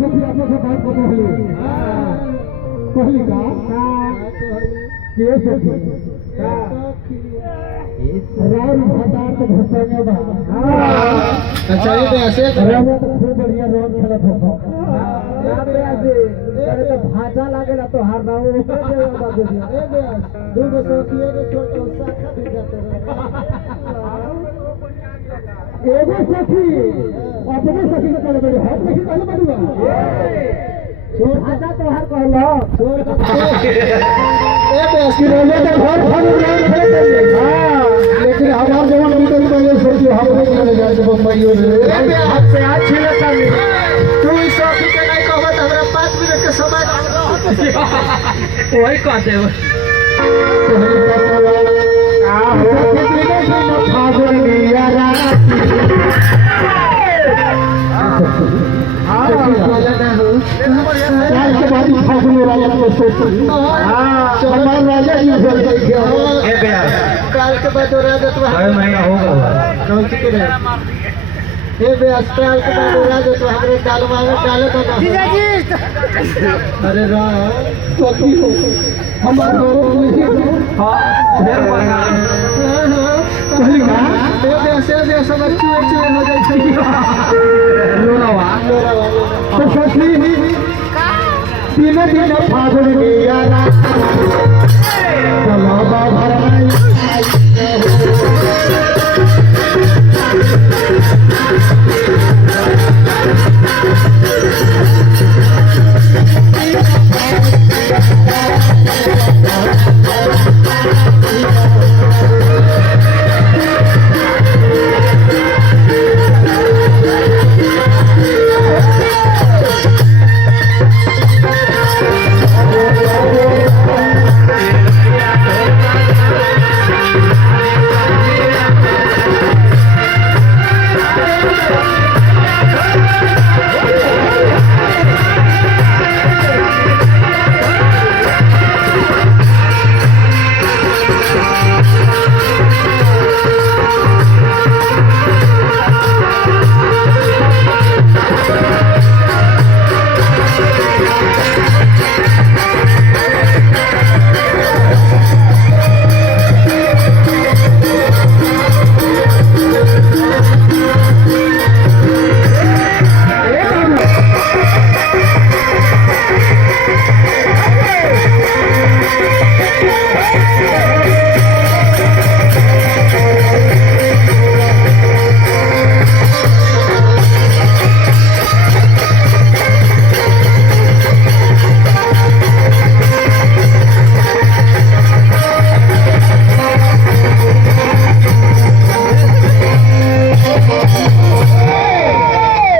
सखी आपको से बात को कहली का के सखी राम भदार तो घसने बा अच्छा ये ऐसे राम तो खूब बढ़िया रोड खेलत हो यहाँ पे ऐसे करे तो भाजा लागेला तो हार ना हो दो गो सखी एगो छोटो शाखा भी जाते एगो सखी अपने सखी के करे बड़ी हाथ नहीं कहले बड़ुआ भाजा तो हर कहलो ए बेस कि रोले तो घर घर रोड खेलते हां लेकिन हमार जवान बीते पहले सखी हम लोग चले जाए तो बम्बई रे हाथ से हाथ छिलता तू इस सखी के नहीं कहबत हमरा 5 मिनट के समय वही कहते हो काल के बाद राजा तो महीना होगा कौन सी के ए बे अस्पताल के बाद राजा तो हमरे डाल में डाले तो ना अरे राम सखी हो हमार हां ढेर बढ़िया कहली ना ए बे ऐसे सब चुए हो जाई छै लोरावा तो सखी तीन दिन फागुन दिया रात चलो बाबा